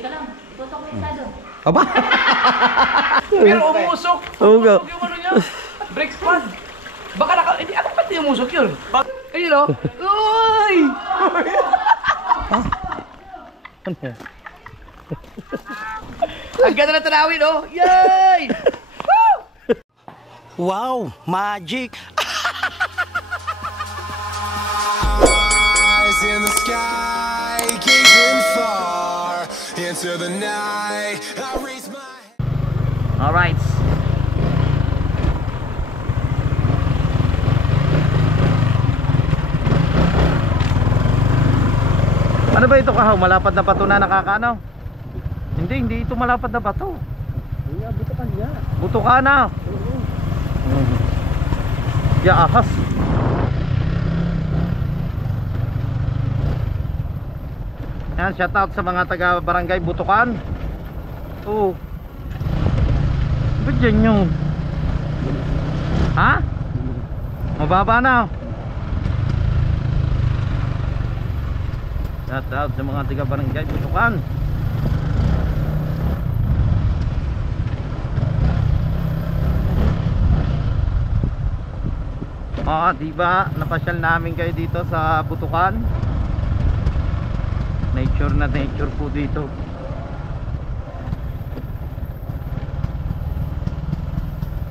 Teka lang, itutok mo yung sado. Aba! Pero umusok. Oo nga. Umusok yung ano niya. Brake pad. Baka hindi ako pati umusok yun. Ayun o. Uy! Ano yan? Ang ganda na tanawin oh. Yay! Wow! Magic! Eyes in the sky, gazing far into the night. I raise my Alright. Ano ba ito kahaw? Malapad na bato na nakakaano? Hindi ito malapad na bato. Butukan niya. Butukan na. Ya ahas. Yan, shout out sa mga taga barangay Butukan. Oo. Ba't dyan yun? Ha? Mababa na. Shout out sa mga taga barangay Butukan. Diba napasyal namin kayo dito sa Butukan. Nature na nature po dito.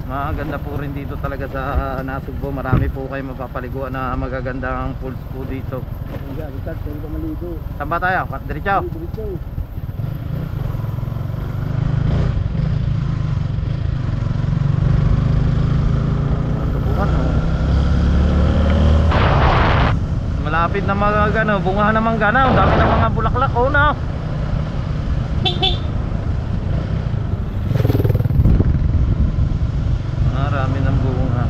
Maganda po rin dito talaga sa Nasugbo. Marami po kayo mapapaliguan na magagandang pools po dito. Saan ba tayo? Diretso? Malapit na mga gano, bunga na manggana. Ang dami ng mga bulaklak. Oh no. Marami ng bunga.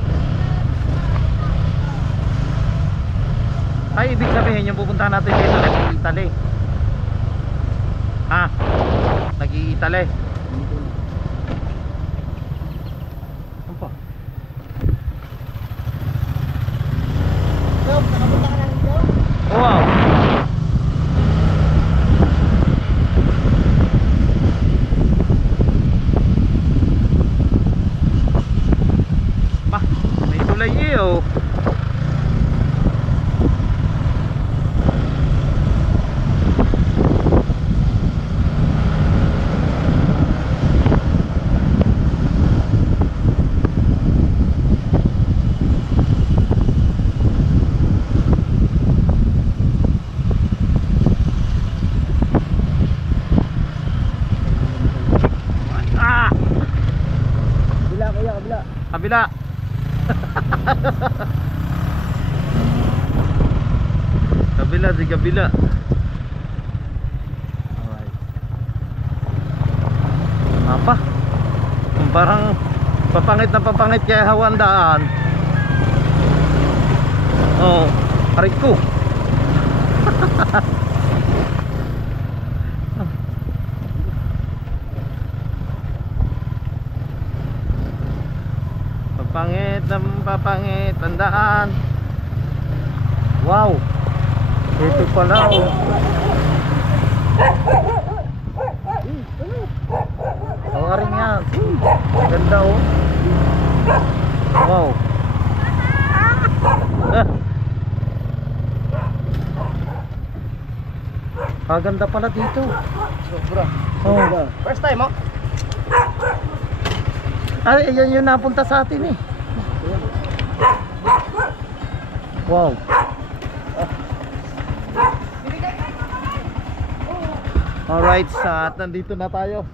Ay, ibig sabihin yung pupuntahan natin dito nag-iitali. Ha? Nag-iitali. Ano pa? Wow. Bah, may tulay iyo. Kabila. Kabila di kabila. Alright. Apa? Parang papangit na papangit kaya hawandaan. Oh, aray ko. Papangit ang daan. Wow. Ito pala oh. Tawarin nga. Ganda oh. Wow. Ganda pala dito. Sobra. Oh. First time oh. Ay, yan yung napunta sa atin eh. Wow. Alright, at nandito na tayo.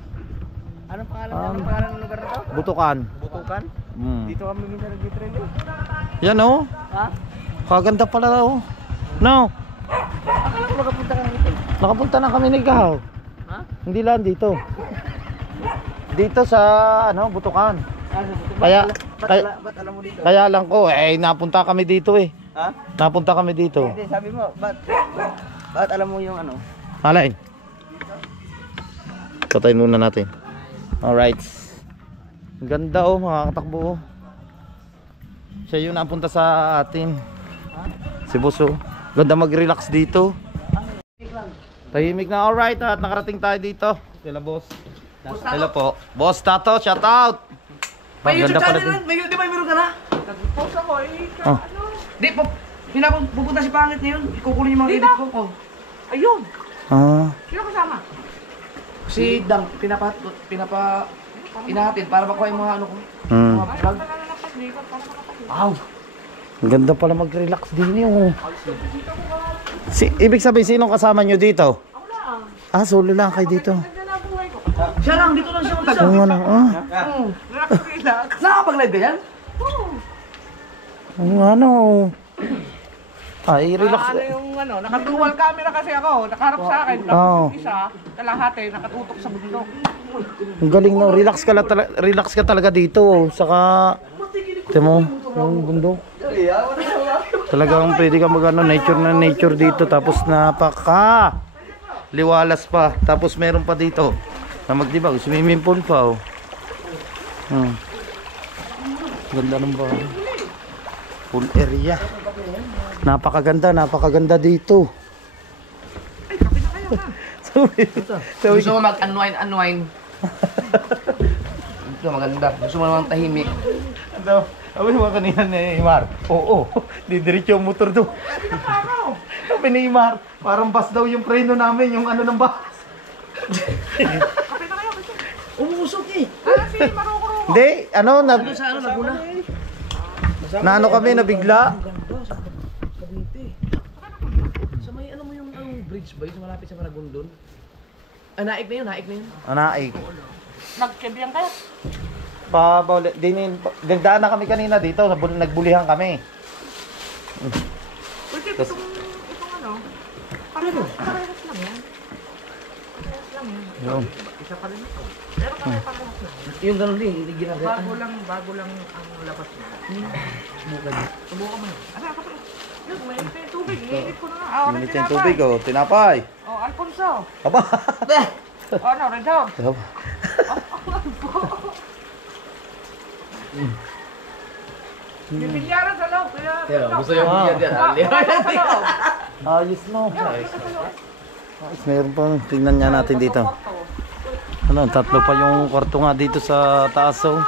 Anong pangalan ng lugar na to? Butukan. Butukan? Dito kami minsan nag-trail eh. Yan oh. Ha? Kaganda pala oh. No. Akala ko nakapunta ka dito. Nakapunta na kami ni Gahaw. Ha? Hindi lang dito. Dito sa ano, Butukan. Ba't alam mo dito? Kaya lang ko napunta kami dito eh. Ha? Napunta kami dito. Hindi, sabi mo, ba't alam mo yung ano? Alain. Patayin muna natin. Alright. Ganda oh, mga katakbo oh. Siya yung napunta sa atin. Si Boss oh. Ganda mag-relax dito. Tahimik na. Alright, at nakarating tayo dito. Kila boss. Hello po. Boss Tato, shout out. May YouTube Paganda pala channel din. na. Di ba meron ka na? Nag-post ako eh. Oh. Di, pupunta si Pangit ngayon. Ikukunin yung mga edit ko. Oh. Ayun. Ah. Sino kasama? Si Dang, inahatid para makuha yung mga ano ko. Hmm. Mga vlog. Wala na napag-lipat para makapag-lipat. Wow. Ang ganda pala mag-relax din yun. Ibig sabihin, sinong kasama nyo dito? Ako lang. Ah, solo lang kayo dito. Ganda na buhay ko. Siya lang, dito lang siya mag-isa. Oo, ano, ah. Relax, relax. Nakakapag-live ka yan? Oo, ano. Ay, relax. Ano yung ano, naka-dual camera kasi ako. Nakaharap sa akin. Tapos Oo. yung isa, kalahati, nakatutok sa bundok. Ang galing no, relax ka talaga dito. Saka, ito mo, yung bundok. Talagang pwede ka mag-ano, nature dito. Tapos napaka liwalas pa. Tapos meron pa dito na magdibag, swimming pool pa. Oh. Ganda ng bahay. Pool area. Napakaganda dito. Gusto mo mag-unwind. Ito maganda. Gusto mo naman tahimik. Ano? Sabi mo kanina ni Imar, oo, didiretso yung motor doon. Sabi ni Imar, parang bus daw yung preno namin, yung ano ng bus. Umusok eh. Si Maroko. Hindi, ano, Ano sa ano, Laguna? na ano kami, nabigla. Sa may ano mo yung bridge ba? Yung malapit sa Maragondon? Ah, naik na yun. Anaig. Nagkibiyang kayo. Dagdaan na kami kanina dito, nagbulihan kami. Pwede itong ano, parehas lang yan. Parehas lang yan. Yun. Isa pa rin ito. Pero parehas lang. Yung ganun din, hindi ginagawa. Bago lang ang labas niya. Subukan mo yun. Ano, ako pa. Yun, may tubig. Iinit ko na nga. Ah, Minit yung tubig, oh, tinapay. Oh, Alfonso. Aba. Oh, ano, red dog. Bibilyaran sa loob. Kaya, Gusto yung Ah. yan. sa loob. Ayos no. Ayos, meron pa. Tingnan nga natin dito. Ano, tatlo pa yung kwarto nga dito sa taas. Oh.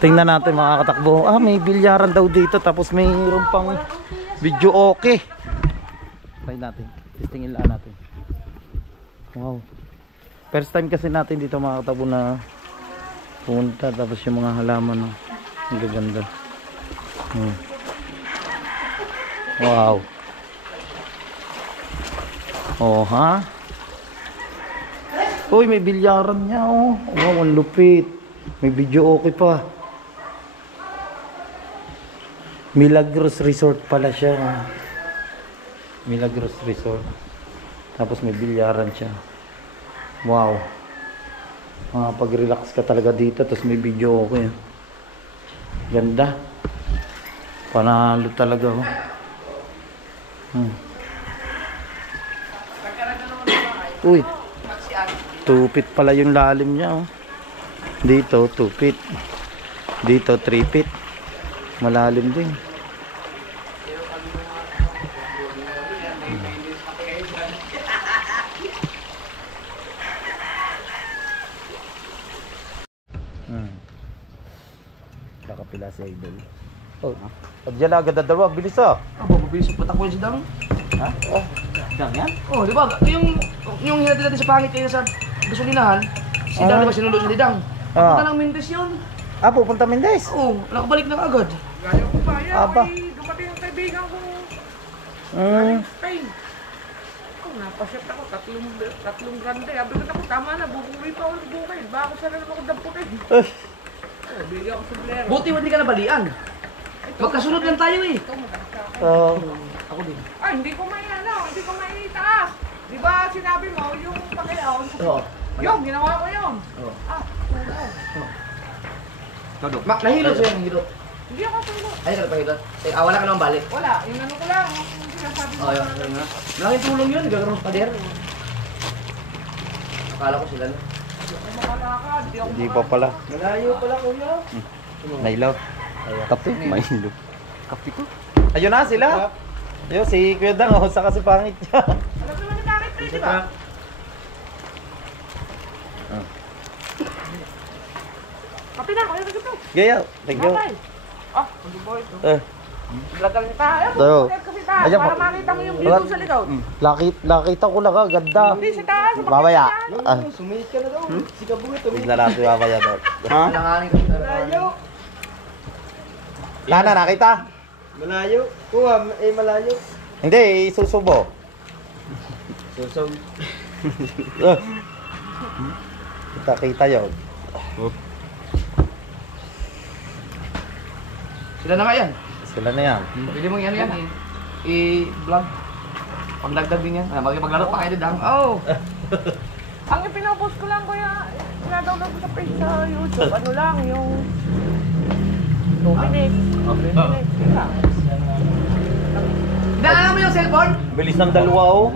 Tingnan natin mga katakbo. Ah, may bilyaran daw dito. Tapos mayroon pang video okay. Try natin. Testingin lang natin. Wow. First time kasi natin dito mga katakbo na punta. Tapos yung mga halaman. Oh. Ang gaganda. Wow. Oh, ha? Uy, may bilyaran niya, oh. Wow, ang lupit. May video okay pa. Milagros Resort pala siya. Milagros Resort. Tapos may bilyaran siya. Wow. Pag-relax ka talaga dito. Tapos may video okay. Ganda. Panalo talaga, oh. Uy, 2 feet pala yung lalim niya, oh. Dito 2 feet, dito 3 feet, malalim din. Kakapila si Idol. Oh, pagdyan agad na dalawa, bilis ah. Mabilis yung patakbo si Dang. Ha? Oh, dang yan? Oh, di ba? Yung hinatid natin sa Pangit kayo sa gasolinahan, si Dang, di ba sinundo si Dang? Ah. Punta ng Mendes yun. Ah, pupunta Mendes. Oo, nakabalik na agad. Gaya ko ba yan? Aba. Ay, dumating ang kaibigan ko. Spain. Oh, napasyat ako. Tatlong grande. Sabi ko ako, tama na. Bubuwi pa ako ng bukid. Bako sa rin ako damputin. Bigyan ko sa blero. Buti hindi ka nabalian. Magkasunod lang tayo eh. Ako din. Ay, hindi ko may ano. Hindi ko may itaas. Di ba sinabi mo, yung pakilaon? Oo. Yung, ginawa ko yun. Oo. Ah, Nahilot sa'yo, nahilot. hindi ako tulog. Ay, ka nagpahilot. Eh, wala ka naman balik. Wala, yung ano ko lang. Yung sinasabi mo. Oo, yun nga. Malaking tulong yun, gagawin sa pader. Akala ko sila na. Hindi ako makalakad. Hindi pa pala. Malayo pala, kuya. Nailaw. Kape, mailo. Kape ko. Ayun na sila. Ayun, si Kuya Dang, oh, saka si Pangit siya. Alam naman ni Bakit, di ba? Gaya, thank you. Okay. Ah, ano ba ito? Vlogger kita. Tayo. Kasi tayo, Ayan, para makita mo yung wala- view sa likod. Nakita ko lang, ganda. Hindi, sa taas. Mamaya. Sumihit ka na daw. Si Kabungit. Tignan natin mamaya doon. Ha? Alanganin ko. Malayo. Lana, nakita? Malayo. Kuha, malayo. Hindi, susubo. Susog. Kita yun. Sila na nga yan. Sila na yan. Pwede mo yan i-vlog. Pagdagdag din yan. Maglaro pa kayo din. Oh! Ang ipinapost ko lang, kuya, pinadownload ko sa page sa YouTube. Ano lang, yung 2 minutes. 3 minutes. Yun lang. Daanan mo yung cellphone? Bilis ng dalawa, oh.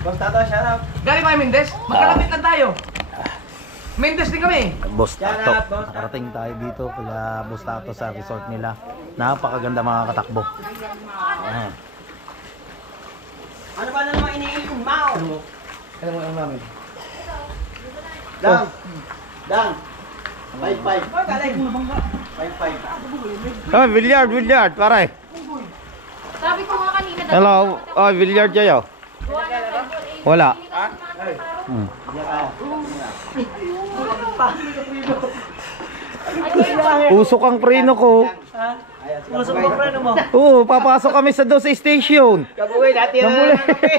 Boss Tato, shout out. Galing kami Mendes. Magkalapit lang tayo. Mendes din kami. Boss Tato. Nakarating tayo dito kaya Boss Tato sa resort nila. Napakaganda mga katakbo. Ayan. Ano ba na naman iniipon, Mao? Alam mo namin. Dang. Dang. 5-5. 5-5. Oh, billiard, pare. Sabi ko nga kanina, Hello. Oh, billiard kayo. Wala. Usok ang preno ko. Usok mo pa mo. Oo, papasok kami sa dos station. Kabuhay, dati na Namuli. lang kape.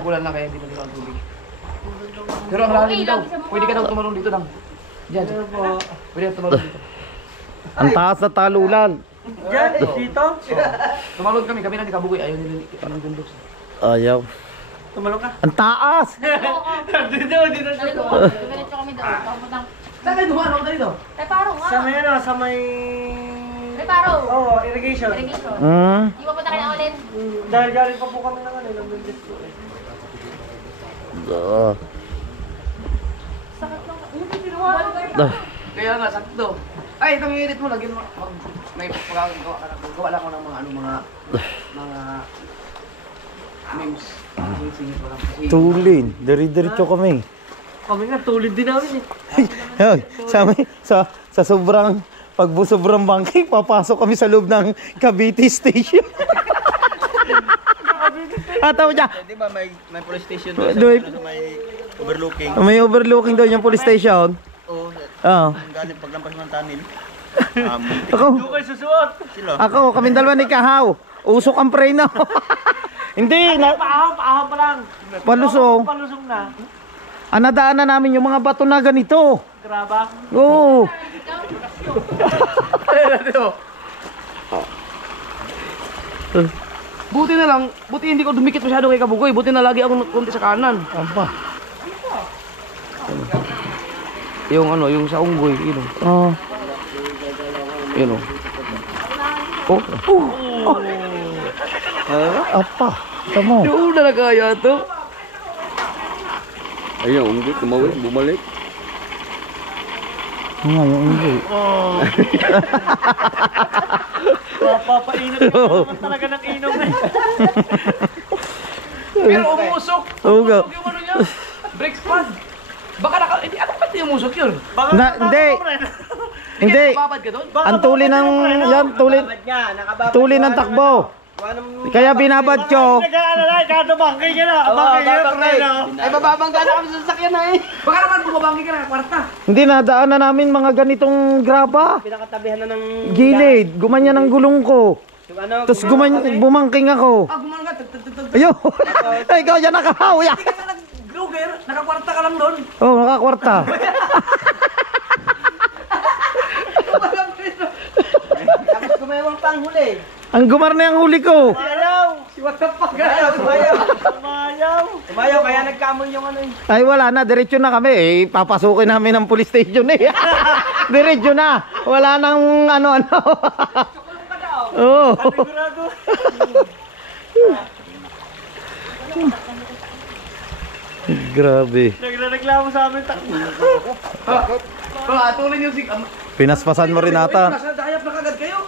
Nakulan na kaya hindi na ang tubig. Pero ang lalim daw. Pwede ka daw tumalon dito lang. Diyan. Pwede ka tumalon dito. Ang taas na talulan. Diyan, dito. Tumalon kami na di kabugoy. Ayaw nila ang bundok. Ayaw. Tumalong ka. Ang taas! Dito. Diretso kami doon. Papuntang... Saan kayo dumaan ako dito? Kay Paro nga. Sa may ano, sa may... Kay Paro. Oo, irrigation. Irrigation. Hmm. Di ba punta ka na ulit? Dahil galing pa po kami ng ano, ng Mendes po eh. Kaya nga, sakto. Ay, itong edit mo, lagyan mo. May pagkagawa ka na. Gawa lang ako ng mga mga memes. Singit mo lang. Tulin. Diri-diretso kami. Kami nga, tulid din namin eh. Hoy, sa sobrang sobrang bangkay, papasok kami sa loob ng Cavite Station. Ataw niya. Di ba may police station Doon. doon sa may overlooking? May overlooking doon yung police station. Oo. Oo. Galing paglampas ng tunnel. Ako, Kayo susuot. Sila. kami dalawa ni Kahaw. Usok ang preno. Hindi, Paahon pa lang. palusong. Palusong na. Nadaanan namin yung mga bato na ganito. Graba. Oo. Buti na lang, buti hindi ko dumikit masyado kay Kabugoy. Buti na lagi ako konti sa kanan. Aba. Yung ano, yung sa unggoy, yun. Oh. Yun. Apa. Tamo. Yung una na kaya to. Ayun, umgot, tumawid, bumalik. Nga, yung hindi. Papainom naman talaga ng inom eh. Pero umusok. Oo nga. Yung ano niya, brake pad. Baka hindi ako pati umusok yun. Hindi. Hindi. Babad ka doon? Ang tuli ng yan, Babad nga, nakababad. tuli ng takbo. Kaya binabad ko. Nag-aalala, kada bangkay ka na. Bangkay ka na. Ay, bababangga na kami sa sasakyan na eh. Baka naman bumabanggi ka na, kwarta. Hindi nadaan na namin mga ganitong graba. Pinakatabihan na ng... Gilid, gumanyan ang gulong ko. Yung ano, Tapos bumangking ako. Ah, gumano ka, Ayun. Ay, ikaw yan nakahaw. Hindi ka na nag-vlogger, nakakwarta ka lang doon. Oh, nakakwarta. tapos gumewang pang huli. Ang gumar na yung huli ko. Ayaw! Si what the fuck? Umayaw, kaya nagkamon yung ano eh. Ay, wala na. Diretso na kami. Eh, papasukin namin ang police station eh. Diretso na. Wala nang ano-ano. Oo. Sigurado. Grabe. Nagreklamo sa amin. Tulin yung sig... Pinaspasan mo rin ata. Nasa dayap na kagad kayo.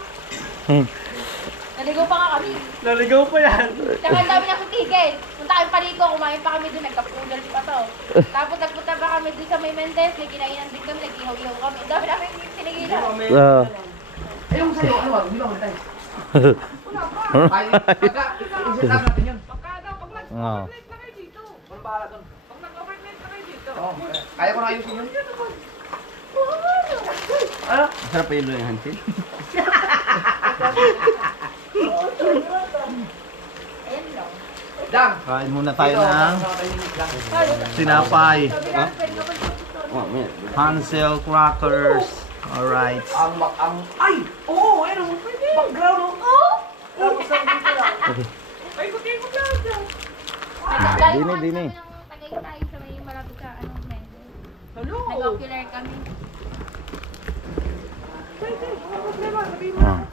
Naligaw pa nga kami. Naligaw pa yan. Tsaka ang dami na ticket. Punta kami Paliko, kumain pa kami doon, nagkapugal pa to. Tapos nagpunta pa kami doon sa May Mendez, may kinainan din kami, nag-ihaw-ihaw kami. Ang dami namin sinigilan. Eh, yung sa'yo, ano ba? Hindi ba tayo? Ay, pagka-isip lang natin yun. Pagka daw, pag Oo. nag-overnight na kayo dito. Walang bahala doon. Pag nag-overnight na kayo dito. Oo, kaya ko na ayusin yun. Masarap pa yung hansin. Ayan lang. Dang! Kain muna tayo ng sinapay. Oh, man. Hansel crackers. Alright. Ay! Oo, ayun o. Background o. Ay, ikot-ikot lang dyan. Dini, dini. Tagaytay sa may malapit sa anong Mendez. Hello. Nag-ocular kami. Pwede, wala problema. Sabihin mo Ah. na.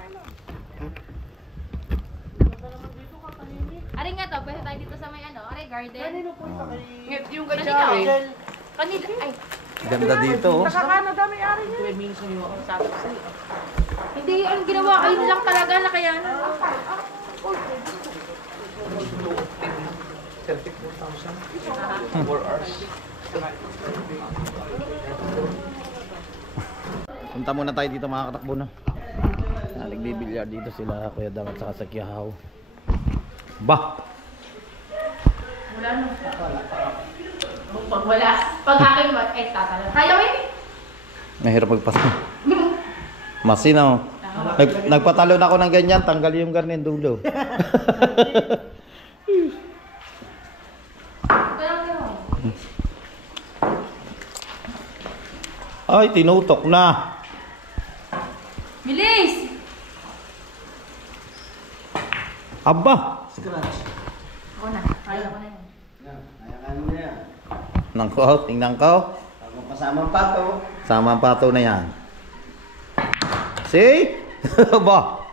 Aray nga to, pwede tayo dito sa may ano, aray garden. Yung kay Kanina. Chari. Kanila, ay, Ganda dito. Oh. Naka-Canada may ari niya. hindi, ang ginawa, ayun lang talaga na kaya na. Punta muna tayo dito mga katakbo na. Nagbibilyar dito sila Kuya Dang at saka sa Kihaw. Bah! Wala nung. Pag wala, pag akin mo, eh, tatala. Kaya mo yun? Mahirap magpasa. Masinaw. Nagpatalon ako ng ganyan, tanggal yung garnin dulo. Ay, tinutok na. Bilis! Aba! Ako na, kaya ko na yun. Nang ko, tingnan ko. Pasamang pato. Sama ang pato na yan. See? Ba?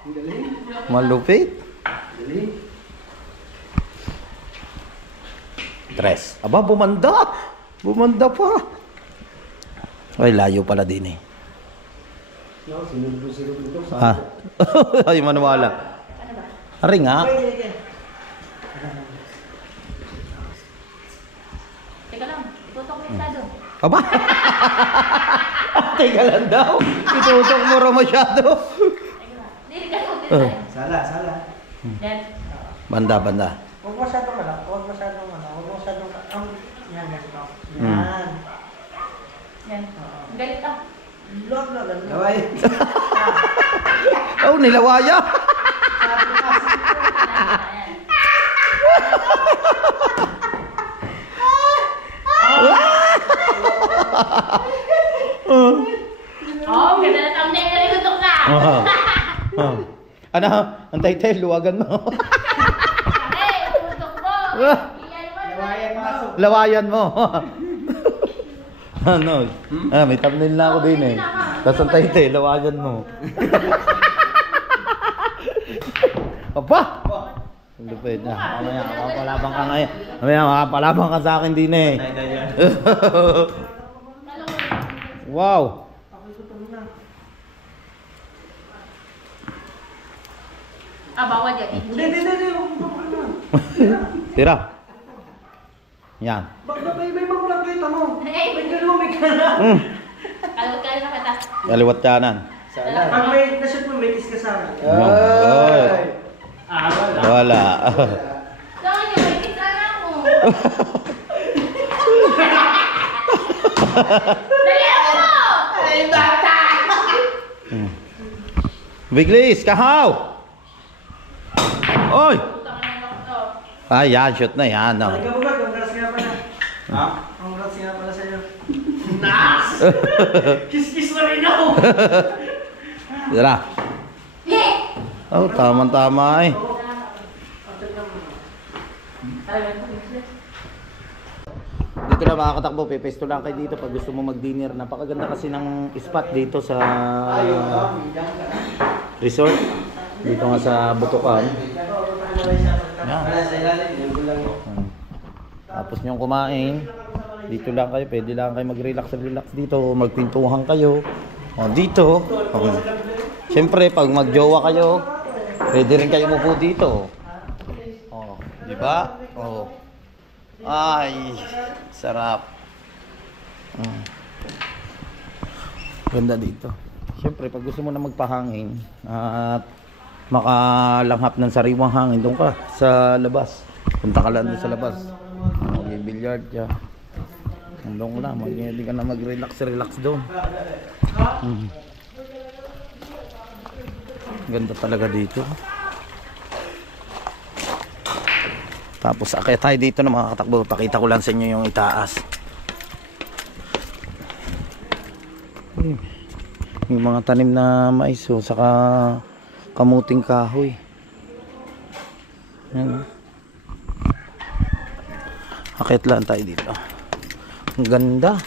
Malupit. Tres. Aba, bumanda. Bumanda pa. Ay, layo pala din eh. Ah. Ay, manuwala. Ari nga. Teka lang, itutok mo yung tado. Aba. Teka lang daw. Itutok mo raw masyado. Hindi, ka lang. Sala. Then, Banda, banda. Huwag masyadong huwag masyadong yan, ganito. Hmm. Yan. yan. Ang galit ah. Laway. Oh, nilawaya. Ayan. Oh, ganda na thumbnail na rin na. Ano? Ang title, luwagan mo. Eh, tutok mo. Iyan mo. Lawayan pasok. Lawayan mo. Ano? May thumbnail na ako din eh. Tapos ang title, lawagan mo. Aba! Ang lupit na. Mamaya, makapalabang ka ngayon. Mamaya, makapalabang ka sa akin din eh. Wow! Ah, bawal yan. Hindi. Tira. Yan. May mamulang kayo tamo. Eh, May gano'n, may gano'n. kalot-kalot na kita. Kaliwat kanan. Pag may nashoot mo, may kiss ka sa akin. Ay. Wala. Saan yung may kisara mo? Dali mo! Ay, bata! Biglis, kahaw! Oy! Ay, yan, shoot na yan. No. Nagkabugat, congrats nga pala. Ha? Congrats nga pala sa'yo. Kiss na rin ako. Tira. Yeah! Oh, tama-tama eh. Dito na mga katakbo, pepesto lang kayo dito pag gusto mo mag-dinner. Napakaganda kasi ng spot dito sa resort. Dito nga sa Butukan. Yan. Tapos nyong kumain. Dito lang kayo, pwede lang kayo mag-relax dito. Magpintuhan kayo. O, dito. Okay. Siyempre, pag magjowa kayo, Pwede rin kayo umupo dito. Oh, di ba? Oh. Ay, sarap. Ganda dito. Siyempre, pag gusto mo na magpahangin at makalanghap ng sariwang hangin, doon ka sa labas. Punta ka lang doon sa labas. Mag-billiard ka. Doon lang, hindi ka na mag-relax doon. Ganda talaga dito. Tapos akit tayo dito na mga katakbo. Pakita ko lang sa inyo yung itaas. Yung mga tanim na mais, saka kamuting kahoy. Yan. Akit lang tayo dito. Ang ganda.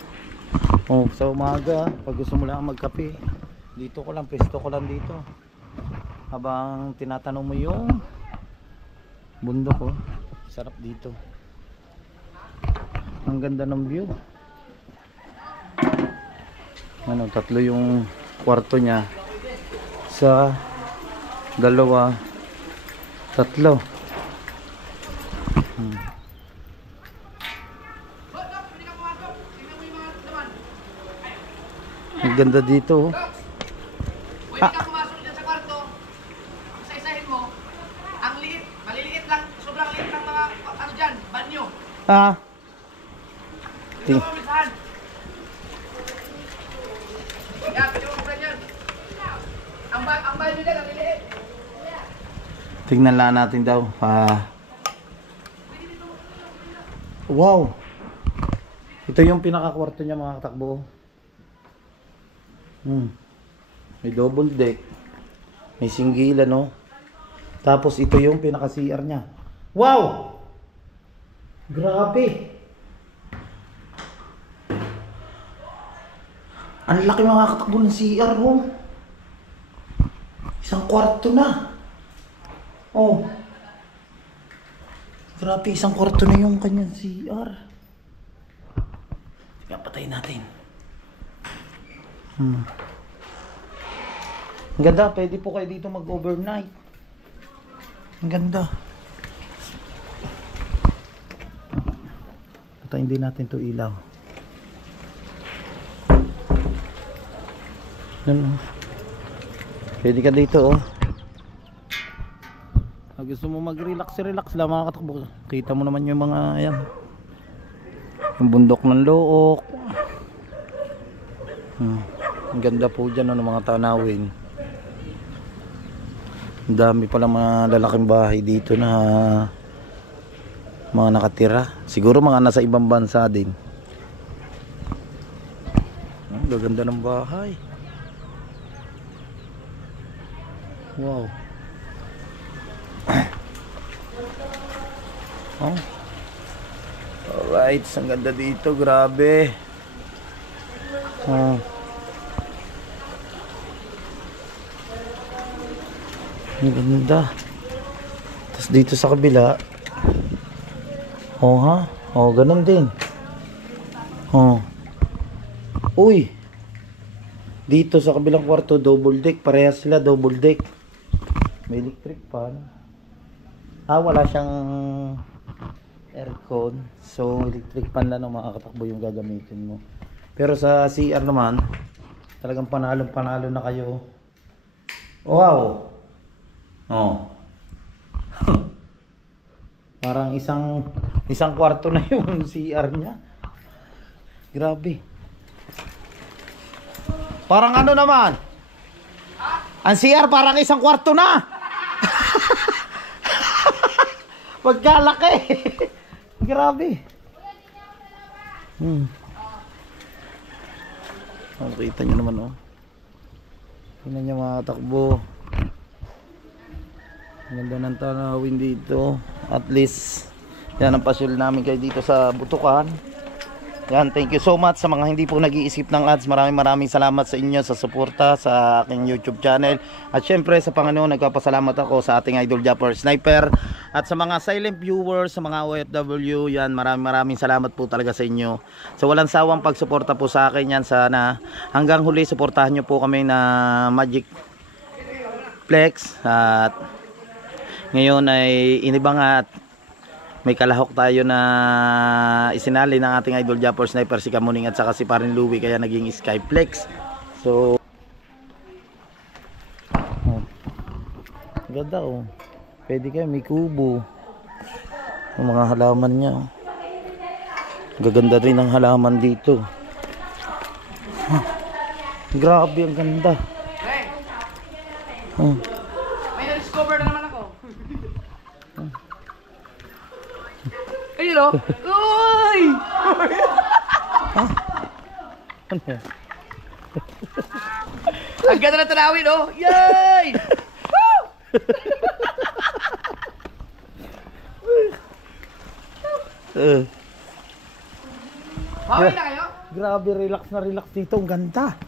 Oh, sa umaga, pag gusto mo lang magkape, dito ko lang, pwesto ko lang dito. Habang tinatanong mo yung bundok ko. Sarap dito. Ang ganda ng view. Ano, 3 yung kwarto niya. Sa 2, 3. Ang ganda dito. Pwede ka pumasok dyan sa kwarto. Isa-isahin mo. Ang liit, maliliit lang, sobrang liit ng mga ano dyan, banyo. Ito mo misahan. Yan, pwede mo kaplan yan. Ang banyo dyan, ang liliit. Tingnan lang natin daw. Wow. Ito yung pinakakwarto niya mga katakbo. May double deck. May singgilan, no? Tapos ito yung pinaka-CR niya. Wow! Grabe! Ang laki mga katakbo ng CR, oh. Isang kwarto na. Oh. Grabe, isang kwarto na yung kanyang CR. Sige, patayin natin. Ang ganda, pwede po kayo dito mag-overnight. Ang ganda. Patayin din natin to ilaw. Yan, oh. Pwede ka dito, oh. Pag gusto mo mag-relax lang mga katakbo. Kita mo naman yung mga, ayan, yung bundok ng Look. Ang ganda po dyan, ng mga tanawin. Ang dami pala mga lalaking bahay dito na mga nakatira. Siguro mga nasa ibang bansa din. Ang gaganda ng bahay. Wow. Oh. Alright, ang ganda dito, grabe. Oh. Ang ganda. Tapos dito sa kabila. Oh ha? Oh, ganun din. Oh. Uy. Dito sa kabilang kwarto, double deck. Parehas sila, double deck. May electric fan. Wala siyang aircon. So, electric fan lang ng mga katakbo yung gagamitin mo. Pero sa CR naman, talagang panalo na kayo. Wow! Oh. Parang isang kwarto na yung CR niya. Grabe. Parang ano naman? Ang CR parang isang kwarto na. Pagkalaki. Grabe. Nakita nyo naman, oh. Tingnan nyo mga takbo. Ang ganda ng tanawin dito. At least yan ang pasyal namin kayo dito sa Butukan. Yan, thank you so much sa mga hindi po nag-iisip ng ads. Maraming salamat sa inyo sa suporta sa aking YouTube channel. At syempre sa Panginoon, nagpapasalamat ako sa ating idol Japper Sniper. At sa mga silent viewers, sa mga OFW, yan, maraming salamat po talaga sa inyo. Sa walang sawang pagsuporta po sa akin yan. Sana hanggang huli suportahan nyo po kami na Magic Flex. At Ngayon ay inibang at may kalahok tayo na isinali ng ating idol Japper Sniper si Kamuning at saka si Parin Louie, kaya naging Skyflex. So ganda oh. Pwede kayo, may kubo. Ang mga halaman niya. Gaganda rin ang halaman dito. Grabe, ang ganda. Hey! May na-discover na naman ako. Ayun o. Uy! Ano yan? Ang ganda na tanawin o. Yay! Hawin na kayo? Grabe, relax na relax dito. Ang ganda.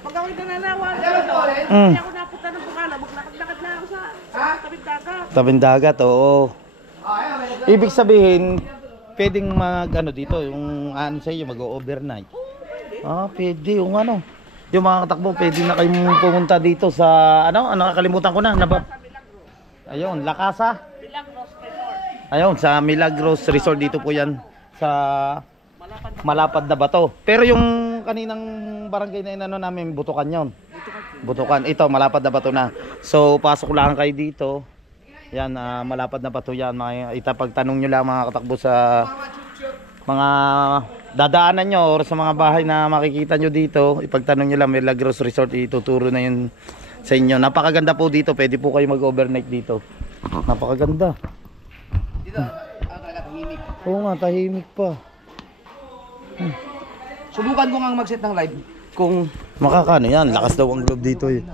Pag ako'y nananawa, Alam mo ulit? hindi ako napunta ng Bukala. Maglakad-lakad na ako sa tabing dagat. Tabing dagat, oo. Ayun, may Ibig sabihin, pwedeng mag ano dito, yung ano sa iyo, mag-overnight. Pwede yung ano. Yung mga katakbo, pwede na kayong pumunta dito sa ano, nakakalimutan ko na. Ayun, Lakasa. Ayun, sa Milagros Resort dito po 'yan sa Malapad na Bato. Pero yung kaninang barangay na inano namin, Butukan 'yon. Butukan. Ito, Malapad na Bato na. So, pasok lang kayo dito. Yan, Malapad na Bato yan. Itapagtanong nyo lang mga katakbo sa mga dadaanan nyo or sa mga bahay na makikita nyo dito. Ipagtanong nyo lang, Milagros Resort, ituturo na yun sa inyo. Napakaganda po dito. Pwede po kayo mag-overnight dito. Napakaganda. dito, talaga tahimik. Oo nga, tahimik pa. Subukan ko nga mag-set ng live. Kung Makakano yan, lakas daw ang loob dito eh.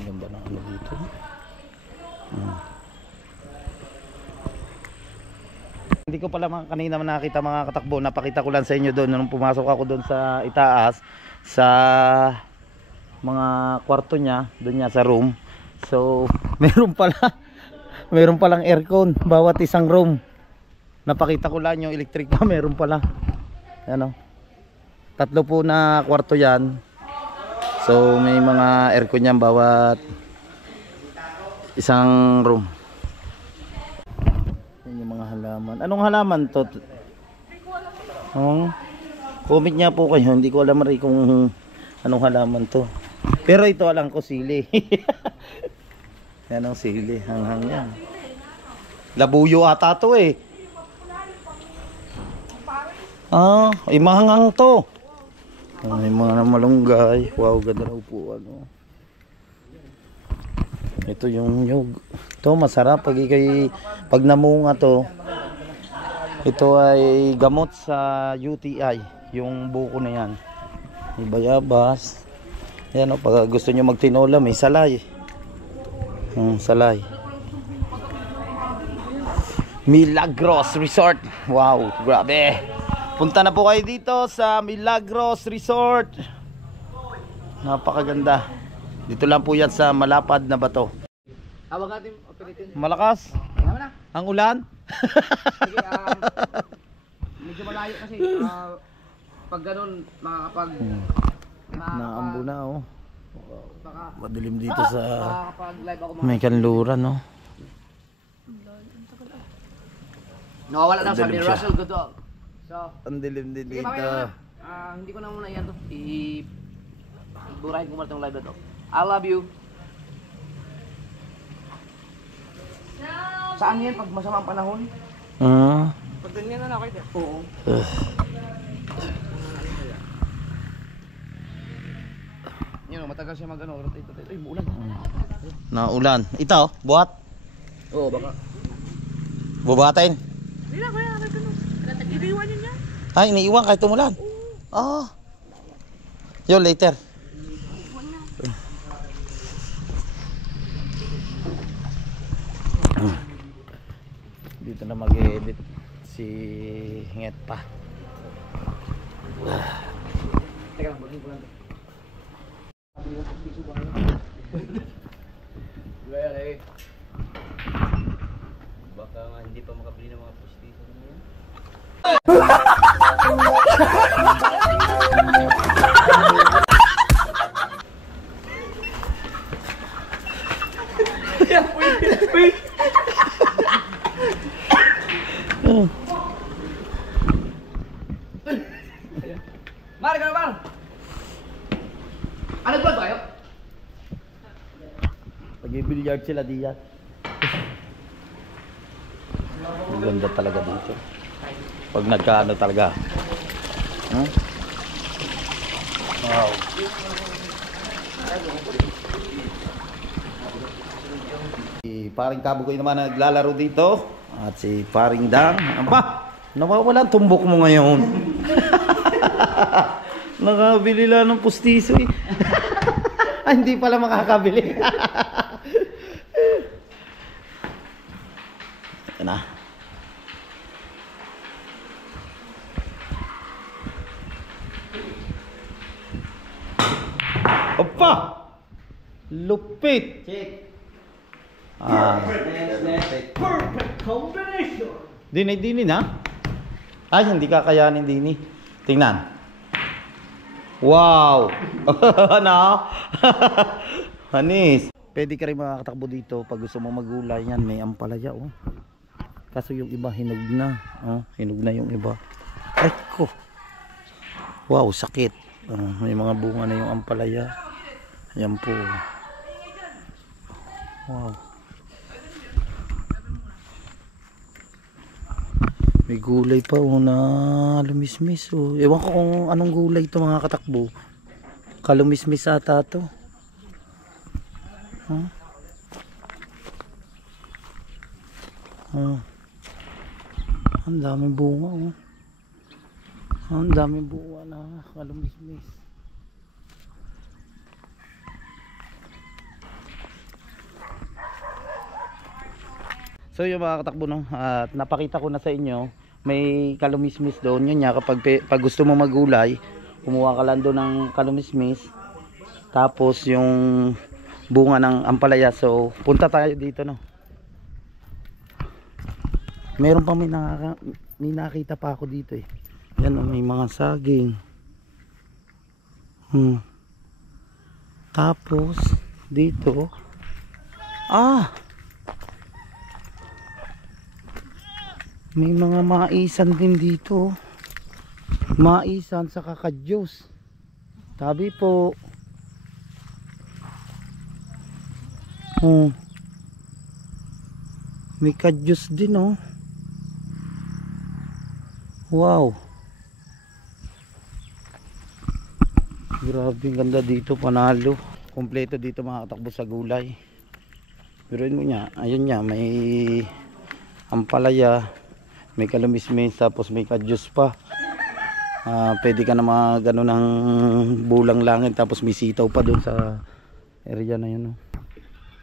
Ganda ng ano dito. Hindi ko pala kanina nakita mga katakbo, napakita ko lang sa inyo doon nung pumasok ako doon sa itaas sa mga kwarto niya, doon niya sa room. So, meron palang aircon bawat isang room. Napakita ko lang yung electric pa, meron pala. Yan o. 3 po na kwarto yan. So may mga aircon yan bawat isang room. Yan yung mga halaman. Anong halaman to? Comment niya po kayo. Hindi ko alam rin kung anong halaman to. Pero ito alam ko, sili. Yan ang sili. Hanghang yan. Labuyo ata to eh. Mahangang to. May mga malunggay. Wow, ganda raw po ano. Ito yung nyug. Ito masarap pag namunga to. Ito ay gamot sa UTI, yung buko na yan. May bayabas. Yan o, pag gusto nyo magtinola, may salay. Salay. Milagros Resort. Wow, grabe. Punta na po kayo dito sa Milagros Resort. Napakaganda. Dito lang po yan sa Malapad na Bato. tawag natin operating. Malakas Tama na. ang ulan. Sige, medyo malayo kasi pag ganun makakapag Naambo na oh. baka Madilim dito sa makakapag-live ako may kanluran no. Nawawala na sabi ni Dilim siya. Russell Goodall. So, Ang dilim din sige dito. mamaya na. Hindi ko na muna yan to. Iburahin ko muna itong live na to. I love you. Saan yan pag masama ang panahon? Pag ganyan na ako ito. Oo. Yun, matagal siya mag-ano. Ay, buulan. Naulan. Ito, buhat. Oo, baka. Bubatin. Hindi na, kaya ano ito. Iniwan yun yan. Ay, iniiwan kahit tumulan. Yo, later. Dito na mag-edit si Nget pa. Teka lang, bagay ko lang. Baka nga hindi pa makabili ng mga postizo ngayon. Nagbi-billiard sila diyan. Ang ganda talaga dito. Pag nagkaano talaga. Hmm? Wow. Si Paring Kabugoy naman naglalaro dito. At si Paring Dang. Aba, nawawala ang tumbok mo ngayon. Nakabili lang ng pustiso eh. Ay, hindi pala makakabili. Yan na. Opa! Lupit! Check. Perfect Combination! Dini na? Ay, hindi kakayanin Dini. Tingnan. Wow! Ano? Hanis. Pwede ka rin makakatakbo dito pag gusto mo magulay yan. May ampalaya oh. Kaso yung iba hinog na. Oh, hinog na yung iba. Ay ko. Wow, sakit. May mga bunga na yung ampalaya. Ayan po. Wow. May gulay pa oh na lumismis oh. Ewan ko kung anong gulay ito mga katakbo. Kalumismis ata to. Huh? Oh. Ang daming bunga oh. Ang daming bunga na kalumismis. So yung mga katakbo no, at napakita ko na sa inyo, may kalumismis doon. Yun nga, pag gusto mo magulay, kumuha ka lang doon ng kalumismis. Tapos yung bunga ng ampalaya. So punta tayo dito no. Meron pa may nakita pa ako dito eh. Yan oh, may mga saging. Tapos dito may mga maisan din dito. Maisan sa kakadyos. Tabi po. May kadyos din oh. Wow. Grabe, ganda dito, panalo. Kompleto dito mga katakbo sa gulay. Pero yun mo niya, ayun niya, may ampalaya, may kalumismis, tapos may kadyos pa. Pwede ka na magano ng bulang langit, tapos may sitaw pa doon sa area na yun.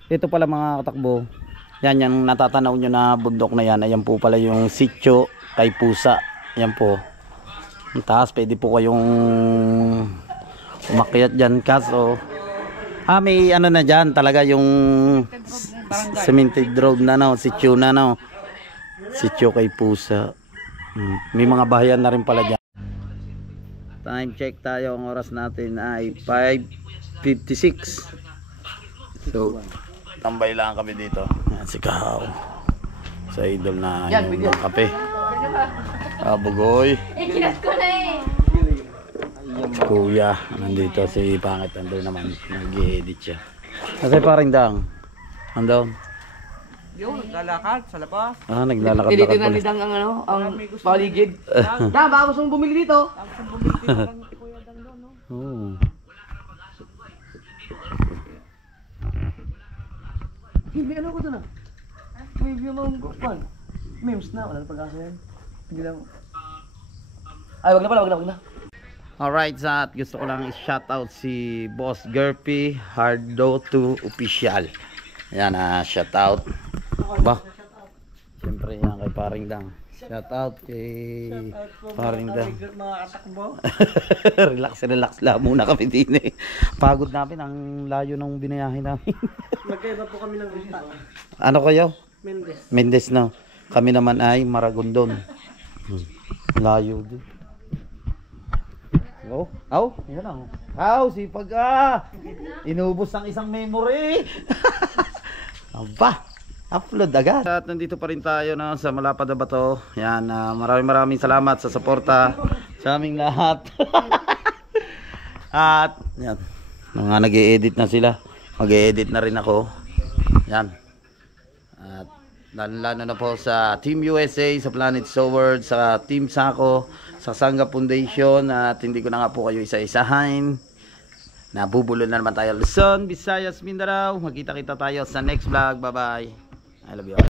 Ito pala mga katakbo, yan yung natatanaw nyo na bundok na yan. Ayan po pala yung sitio kay Pusa. Ayan po. Ang taas, pwede po kayong umakyat dyan. Kaso may ano na dyan talaga yung cemented road na no, sitio na no. Sitio kay Pusa. May mga bahayan na rin pala dyan. Time check tayo, ang oras natin ay 5:56. So tambay lang kami dito. Yan si Kahaw sa idol na yung kape. Bugoy. Ikinat ko na eh. Kuya, nandito si Pangit, nandun naman, nag-i-edit siya. Kasi Paring Dang, nandun. Yung naglalakad sa labas. Naglalakad-lakad Tinitingnan pala. ni Dang ang ang paligid. Dang, baka gusto mong bumili dito. Oo. Hindi, ano ko doon ah? May view mo ang memes na, wala na pag-asa yan. Hindi lang. Ay, wag na pala, wag na. Alright, at gusto ko lang i-shoutout si Boss Gerpy Hardo 2 Official. Ayan, shoutout. Ba? Siyempre yan kay Paring Dang. Shoutout kay Paring Dang. Mga katakbo. Relax lang muna kami din eh. Pagod namin, ang layo ng binayahin namin. Magkaiba po kami ng ruta. Ano kayo? Mendes. Mendes na. Kami naman ay Maragondon. Layo din. Yan lang. Sipag inubos ang isang memory. Aba, upload agad. At nandito pa rin tayo na sa Malapad na Bato. Yan, maraming salamat sa suporta sa aming lahat. At yan, mga nag-e-edit na sila. Mag-e-edit na rin ako. Yan. At lalo na po sa Team USA, sa Planet Sword, sa Team Sako, sa Sangga Foundation, at hindi ko na nga po kayo isa-isahin. Nabubulo na naman tayo. Luzon, Visayas, Mindanao. Magkita-kita tayo sa next vlog. Bye-bye. I love you all.